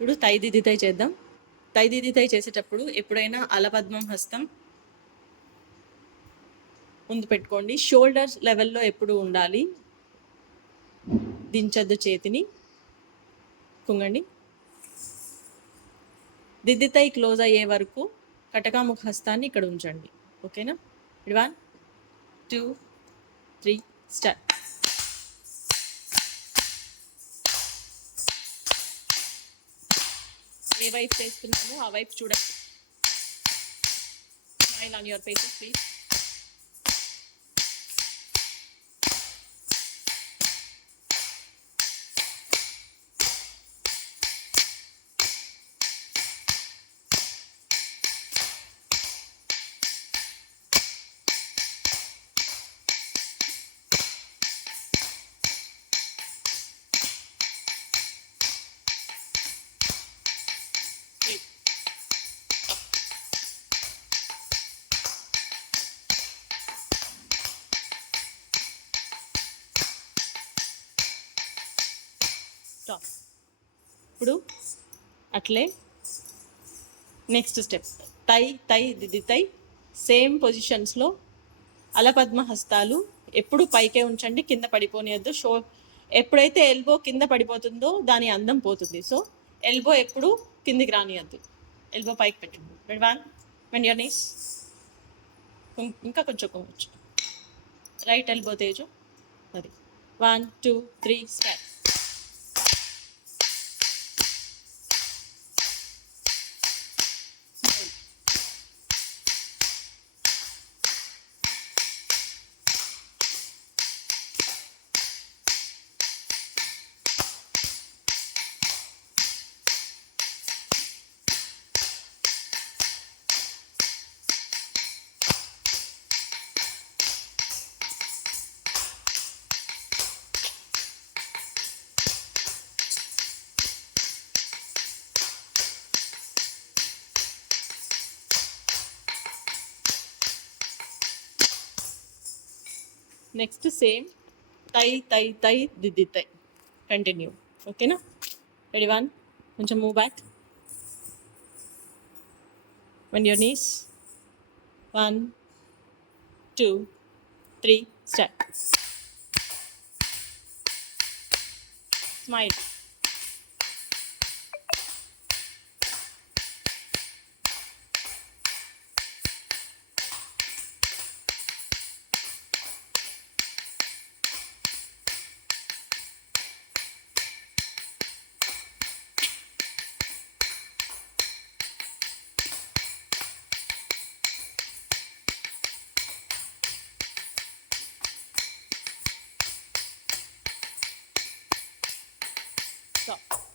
ఇప్పుడు తై చేద్దాం. తై చేసేటప్పుడు ఎప్పుడైనా అలపద్మం హస్తం ముందు పెట్టుకోండి. షోల్డర్స్ లెవెల్లో ఎప్పుడు ఉండాలి. దించద్దు చేతిని. కుంగండి. దిద్దితై క్లోజ్ అయ్యే వరకు కటకాముఖ హస్తాన్ని ఇక్కడ ఉంచండి. ఓకేనా? 1 2 3 స్టార్ట్. ఏ వైపు చేస్తున్నామో ఆ వైపు చూడండి. Smile on your faces please. Stop. ఇప్పుడు అట్లే నెక్స్ట్ స్టెప్ తై దిద్దితై సేమ్ పొజిషన్స్లో అలపద్మ హస్తాలు ఎప్పుడు పైకే ఉంచండి, కింద పడిపోనియద్దు. ఎప్పుడైతే ఎల్బో కింద పడిపోతుందో దాని అందం పోతుంది. సో ఎల్బో ఎప్పుడు కిందికి రానియద్దు, ఎల్బో పైకి పెట్టండి. 1 బెండ్ యువర్ నీస్. ఇంకా కొంచెం కొంచెం రైట్ ఎల్బో తేజు. అది 1 2 3 స్టార్ట్. నెక్స్ట్ సేమ్ తై దిద్దితై కంటిన్యూ. ఓకేనా? రెడీ 1 కొంచెం move back. Bend your knees. 1 2 3 start. Smile. Stop.